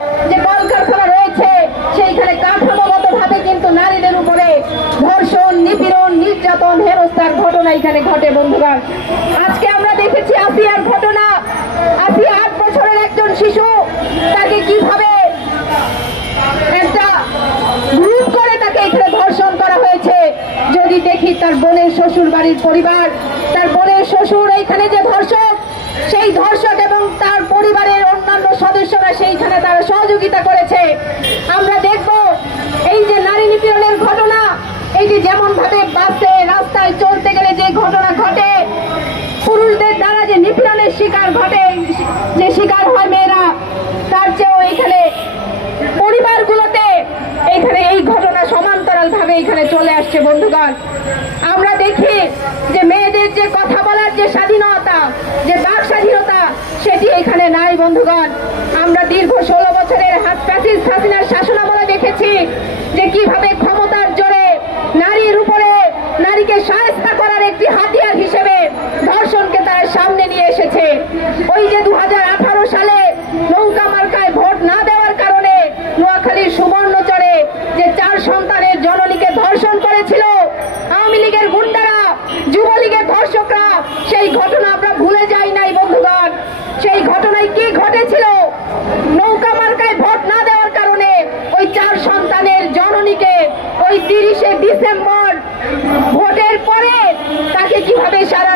যে কলকারখানা রয়েছে সেইখানে কাঠামোগতভাবে কিন্তু নারীদের উপরে ধর্ষণ, নিপীড়ন, নির্যাতন, হেনস্থার ঘটনা এখানে ঘটে। বন্ধুগণ, আজকে আমরা দেখেছি আসিয়ার ঘটনা। আসিয়া 8 বছরের একজন শিশু, তাকে কিভাবে একটা গ্রুপ করে তাকে এখানে ধর্ষণ করা হয়েছে। যদি দেখি তার বোনের শ্বশুর বাড়ির পরিবার, তার বোনের শ্বশুর এইখানে যে ধর্ষক, সেই ধর্ষক এবং তার পরিবারের অন্যান্য সদস্যরা সেইখানে তারা সহযোগিতা করেছে। আমরা দেখব এই যে নারী নিপীড়নের ঘটনা, এই যে যেমন ভাবে বাসে রাস্তায় চলতে গেলে যে ঘটনা ঘটে, পুরুষদের দ্বারা যে নিপীড়নের শিকার ঘটে, যে শিকার হয় মেয়েরা, তার চেয়েও এখানে পরিবারগুলোতে এখানে এই ঘটনা সমান্তরাল ভাবে এখানে চলে আসছে। বন্ধুগণ, আমরা দেখি যে মেয়েদের যে কথা বলার যে স্বাধীনতা, যে বাক স্বাধীনতা, সেটি এখানে নাই। বন্ধুগণ, আমরা দীর্ঘ 16 বছরের ফ্যাসিস্ট হাসিনার শাসনামলে দেখেছি যে কিভাবে ক্ষমতার জোরে নারীর উপরে, নারীকে শায়েস্তা করার একটি হাতিয়ার হিসেবে ধর্ষণকে তারা সামনে নিয়ে এসেছে। ওই যে 2018 সালে নৌকা মার্কায় ভোট না দেওয়ার কারণে নোয়াখালীর সুবর্ণচরে যে 4 সন্তানের জননীকে ধর্ষণ করেছিল আওয়ামী লীগের গুন্ডারা, যুবলীগের ধর্ষকরা, সেই ঘটনা আমরা ভুলে যাই নাই। বন্ধুগণ, সেই ঘটনায় কি ঘটেছিল? নৌকা মার্কায় ভোট না দেওয়ার কারণে ওই 4 সন্তানের জননীকে ওই 30শে ডিসেম্বর ভোটের পরে তাকে কিভাবে সারা